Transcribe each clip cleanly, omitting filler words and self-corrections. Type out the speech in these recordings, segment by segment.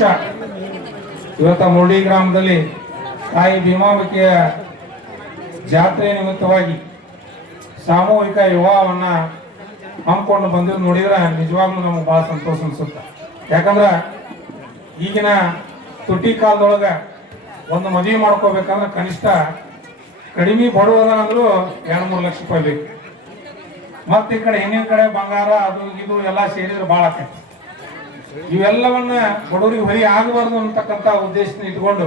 ವರ್ಷ ಇವತ್ತ ಮುರುಡಿ ಗ್ರಾಮದಲ್ಲಿ ತಾಯಿ ಭೀಮಾಂಬಿಕೆಯ ಜಾತ್ರೆ ನಿಮಿತ್ತವಾಗಿ ಸಾಮೂಹಿಕ ವಿವಾಹವನ್ನ ಹಮ್ಮಿಕೊಂಡು ಬಂದಿದ್ದು ನೋಡಿದ್ರೆ ನಿಜವಾಗ್ಲೂ ನಮಗೆ ಬಹಳ ಸಂತೋಷ ಅನ್ಸುತ್ತೆ. ಯಾಕಂದ್ರೆ ಈಗಿನ ತುಟಿ ಕಾಲದೊಳಗ ಒಂದು ಮದುವೆ ಮಾಡ್ಕೋಬೇಕಂದ್ರೆ ಕನಿಷ್ಠ ಕಡಿಮೆ ಬಡವದಂದ್ರೂ 2-3 ಲಕ್ಷ ರೂಪಾಯಿ ಬೇಕು. ಮತ್ತೆ ಈ ಕಡೆ ಹೆಣ್ಣಿನ ಕಡೆ ಬಂಗಾರ ಅದು ಇದು ಎಲ್ಲ ಸೇರಿದ್ರೆ ಭಾಳ ಆಕೈತಿ. ಇವೆಲ್ಲವನ್ನ ಬಡವರಿಗೆ ಹೊರಿ ಆಗಬಾರ್ದು ಅಂತಕ್ಕಂಥ ಉದ್ದೇಶನ ಇಟ್ಕೊಂಡು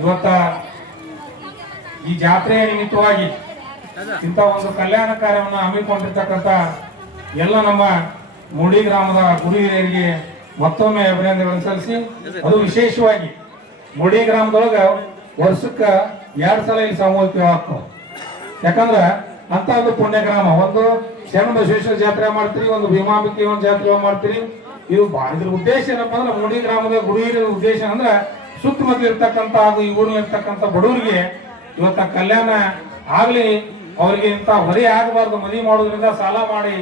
ಇವತ್ತ ಈ ಜಾತ್ರೆಯ ನಿಮಿತ್ತವಾಗಿ ಇಂಥ ಒಂದು ಕಲ್ಯಾಣ ಕಾರ್ಯವನ್ನು ಹಮ್ಮಿಕೊಂಡಿರ್ತಕ್ಕಂಥ ಎಲ್ಲ ನಮ್ಮ ಮುರುಡಿ ಗ್ರಾಮದ ಗುರು ಹಿರಿಯರಿಗೆ ಮತ್ತೊಮ್ಮೆ ಅಭಿನಂದನೆಗಳನ್ನು ಸಲ್ಲಿಸಿ, ಅದು ವಿಶೇಷವಾಗಿ ಮುರುಡಿ ಗ್ರಾಮದೊಳಗ ವರ್ಷಕ್ಕೆ 2 ಸಲ ಇಲ್ಲಿ ಸಾಮೂಹಿಕ ವಿವಾಹ ಆಗ್ತಾವ. ಯಾಕಂದ್ರ ಅಂತ ಒಂದು ಪುಣ್ಯ ಗ್ರಾಮ, ಒಂದು ಶರಣ ಬಸವೇಶ್ವರ ಜಾತ್ರೆ ಮಾಡ್ತೀರಿ, ಒಂದು ಭೀಮಾಂಬಿಕೆ ಒಂದು ಜಾತ್ರೆ ಮಾಡ್ತೀರಿ. ಇದು ಇದ್ರ ಉದ್ದೇಶ ಏನಪ್ಪಾ ಅಂದ್ರೆ ಮುರುಡಿ ಗ್ರಾಮದ ಗುರು ಹಿರಿಯರ ಉದ್ದೇಶ ಅಂದ್ರೆ ಸುತ್ತಮುತ್ತಲು ಇರ್ತಕ್ಕಂಥ ಹಾಗೂ ಈ ಊರಿನಲ್ಲಿರ್ತಕ್ಕಂಥ ಬಡವರಿಗೆ ಇವತ್ತ ಕಲ್ಯಾಣ ಆಗ್ಲಿ, ಅವರಿಗೆ ಇಂಥ ಹೊರೆ ಆಗಬಾರ್ದು, ಮದುವೆ ಮಾಡೋದ್ರಿಂದ ಸಾಲ ಮಾಡಿ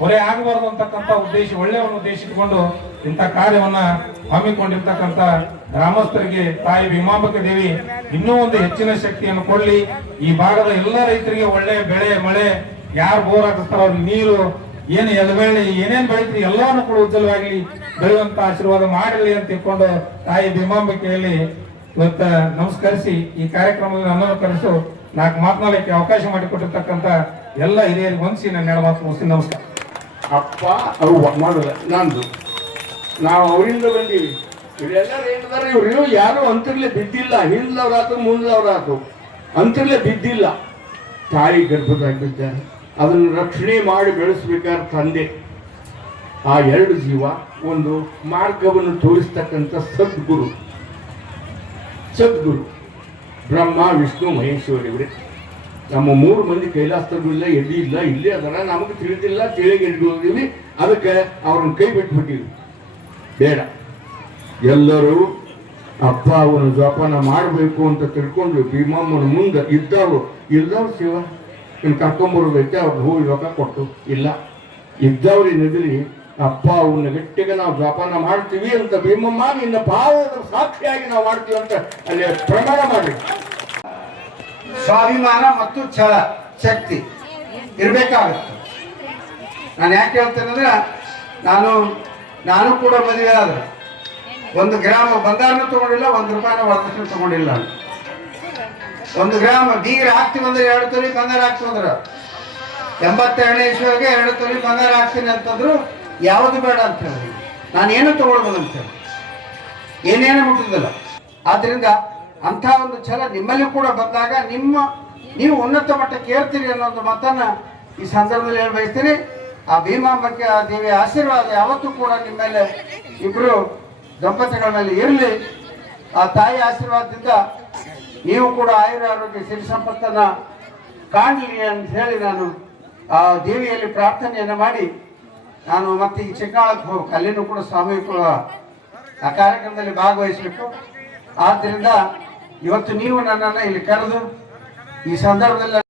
ಹೊರೆ ಆಗಬಾರ್ದು ಅಂತಕ್ಕಂಥ ಉದ್ದೇಶ, ಒಳ್ಳೆಯ ಒಂದು ಉದ್ದೇಶ ಇಟ್ಕೊಂಡು ಇಂಥ ಕಾರ್ಯವನ್ನ ಹಮ್ಮಿಕೊಂಡಿರ್ತಕ್ಕಂಥ ಗ್ರಾಮಸ್ಥರಿಗೆ ತಾಯಿ ಭೀಮಾಂಬಿಕೆ ದೇವಿ ಇನ್ನೂ ಒಂದು ಹೆಚ್ಚಿನ ಶಕ್ತಿಯನ್ನು ಕೊಡ್ಲಿ. ಈ ಭಾಗದ ಎಲ್ಲ ರೈತರಿಗೆ ಒಳ್ಳೆ ಬೆಳೆ ಮಳೆ, ಯಾರು ಬೋರ್ ಹಾಕಿಸ್ತಾರ ಅವ್ರಿಗೆ ನೀರು, ಏನು ಎಲೆಬೆಳ್ಳಿ ಏನೇನು ಬೆಳಿತೀರಿ ಎಲ್ಲವನ್ನು ಕೂಡ ಉಜ್ವಲವಾಗಲಿ, ಬೆಳೆಯುವಂತ ಆಶೀರ್ವಾದ ಮಾಡಲಿ ಅಂತ ತಿಳ್ಕೊಂಡು ತಾಯಿ ಭೀಮಾಂಬಿಕೆಯಲ್ಲಿ ಇವತ್ತ ನಮಸ್ಕರಿಸಿ ಈ ಕಾರ್ಯಕ್ರಮದಲ್ಲಿ ನನ್ನನ್ನು ಕರೆಸು ನಾಲ್ಕು ಮಾತನಾಡಲಿಕ್ಕೆ ಅವಕಾಶ ಮಾಡಿಕೊಟ್ಟಿರ್ತಕ್ಕಂಥ ಎಲ್ಲ ಹಿರಿಯರಿಗೆ ಹೊಂದಿಸಿ ನನ್ನ 2 ಮಾತು ಮುಗಿಸಿ ನಮಸ್ಕಾರ. ಅಪ್ಪ ಅವ್ರು ಮಾಡೋದ ನಂದು, ನಾವು ಅವರಿಂದ ಬಂದೀವಿ. ಇವರೆಲ್ಲರೂ ಏನಿದಾರೆ, ಇವ್ರು ಯಾರು ಅಂತರ್ಲೆ ಬಿದ್ದಿಲ್ಲ, ಹಿಂದ್ಲವ್ರಾತು ಮುಂದ್ಲವ್ರಾತು ಅಂತರ್ಲೆ ಬಿದ್ದಿಲ್ಲ. ತಾಯಿ ಗರ್ಭದಾಗಿದ್ದಾರೆ, ಅದನ್ನು ರಕ್ಷಣೆ ಮಾಡಿ ಬೆಳೆಸ್ಬೇಕಾದ್ರೆ ತಂದೆ ಆ 2 ಜೀವ ಒಂದು ಮಾರ್ಗವನ್ನು ತೋರಿಸ್ತಕ್ಕಂಥ ಸದ್ಗುರು ಬ್ರಹ್ಮ ವಿಷ್ಣು ಮಹೇಶ್ವರಿವರೇ. ನಮ್ಮ 3 ಮಂದಿ ಕೈಲಾಸದಲ್ಲೂ ಇಲ್ಲ, ಎಲ್ಲಿ ಇಲ್ಲ, ಇಲ್ಲೇ ಅದರ ನಮಗೆ ತಿಳಿದಿಲ್ಲ, ತಿಳಿಗೆ ಹಿಡಿದೀವಿ. ಅದಕ್ಕೆ ಅವ್ರನ್ನ ಕೈ ಬಿಟ್ಬಿಟ್ಟಿವಿ. ಬೇಡ, ಎಲ್ಲರೂ ಅಪ್ಪ ಅವನ ಜೋಪಾನ ಮಾಡಬೇಕು ಅಂತ ತಿಳ್ಕೊಂಡು ಭೀಮಮ್ಮನ ಮುಂದೆ ಇದ್ದವರು ಇಲ್ದವ್ರು ಶಿವ ಇನ್ನು ಕರ್ಕೊಂಬರ್ಬೇಕು, ಅವ್ರು ಹೂ ಇವಾಗ ಕೊಟ್ಟು ಇಲ್ಲ, ಇದ್ದವ್ರಿನದಲ್ಲಿ ಅಪ್ಪ ಅವನ ಗಟ್ಟಿಗೆ ನಾವು ಜೋಪಾನ ಮಾಡ್ತೀವಿ ಅಂತ ಭೀಮಮ್ಮ ನಿನ್ನ ಭಾವದ ಸಾಕ್ಷಿಯಾಗಿ ನಾವು ಮಾಡ್ತೀವಿ ಅಂತ ಅಲ್ಲಿ ಪ್ರಮಾಣ ಮಾಡಬೇಕು. ಸ್ವಾಭಿಮಾನ ಮತ್ತು ಛಲ ಶಕ್ತಿ ಇರಬೇಕಾಗುತ್ತೆ. ನಾನು ಯಾಕೆ ಹೇಳ್ತೇನೆ ಅಂದ್ರೆ, ನಾನು ಕೂಡ ಮದುವೆ ಆದ್ರೆ 1 ಗ್ರಾಮ ಬಂಗಾರನೂ ತಗೊಂಡಿಲ್ಲ, 1 ರೂಪಾಯಿನ ವರದಕ್ಷಿಣೆ ತಗೊಂಡಿಲ್ಲ. 1 ಗ್ರಾಮ ಬೀಗರ ಹಾಕ್ತೀವಿ ಅಂದ್ರೆ 2 ತೊಲಿ ಬಂಗಾರ ಹಾಕ್ತೀವಿ ಅಂದ್ರೆ 82ನೇ ಇಸ್ವಿಗೆ 2 ತೊಲಿ ಬಂಗಾರ ಹಾಕ್ತೀನಿ ಅಂತಂದ್ರು ಯಾವುದು ಬೇಡ ಅಂತ ಹೇಳಿ ನಾನೇನು ತಗೊಳ್ಬೋದು ಅಂತ ಹೇಳಿ ಏನೇನು ಮುಟ್ಟಿದಿಲ್ಲ. ಆದ್ರಿಂದ ಅಂಥ ಒಂದು ಛಲ ನಿಮ್ಮಲ್ಲಿ ಕೂಡ ಬಂದಾಗ ನೀವು ಉನ್ನತ ಮಟ್ಟಕ್ಕೆ ಏರ್ತೀರಿ ಅನ್ನೋ ಮಾತನ್ನ ಈ ಸಂದರ್ಭದಲ್ಲಿ ಹೇಳಿ ಬಯಸ್ತೀನಿ. ಆ ಭೀಮಾಂಬಿಕೆ ದೇವಿಯ ಆಶೀರ್ವಾದ ಯಾವತ್ತೂ ಕೂಡ ನಿಮ್ಮ ಮೇಲೆ, ಇಬ್ಬರು ದಂಪತಿಗಳ ಮೇಲೆ ಇರಲಿ. ಆ ತಾಯಿ ಆಶೀರ್ವಾದದಿಂದ ನೀವು ಕೂಡ ಆಯುರ ಆರೋಗ್ಯ ಸಿರಿ ಸಂಪತ್ತನ್ನ ಕಾಣಲಿ ಅಂತ ಹೇಳಿ ನಾನು ಆ ದೇವಿಯಲ್ಲಿ ಪ್ರಾರ್ಥನೆಯನ್ನು ಮಾಡಿ ನಾನು ಮತ್ತೆ ಈ ಚಿಕ್ಕನಾಳಕ್ಕೆ ಹೋಗ್ಬೇಕು. ಅಲ್ಲಿನೂ ಕೂಡ ಸಾಮೂಹಿಕ ಆ ಕಾರ್ಯಕ್ರಮದಲ್ಲಿ ಭಾಗವಹಿಸಬೇಕು. ಆದ್ದರಿಂದ ಇವತ್ತು ನೀವು ನನ್ನನ್ನು ಇಲ್ಲಿ ಕರೆದು ಈ ಸಂದರ್ಭದಲ್ಲಿ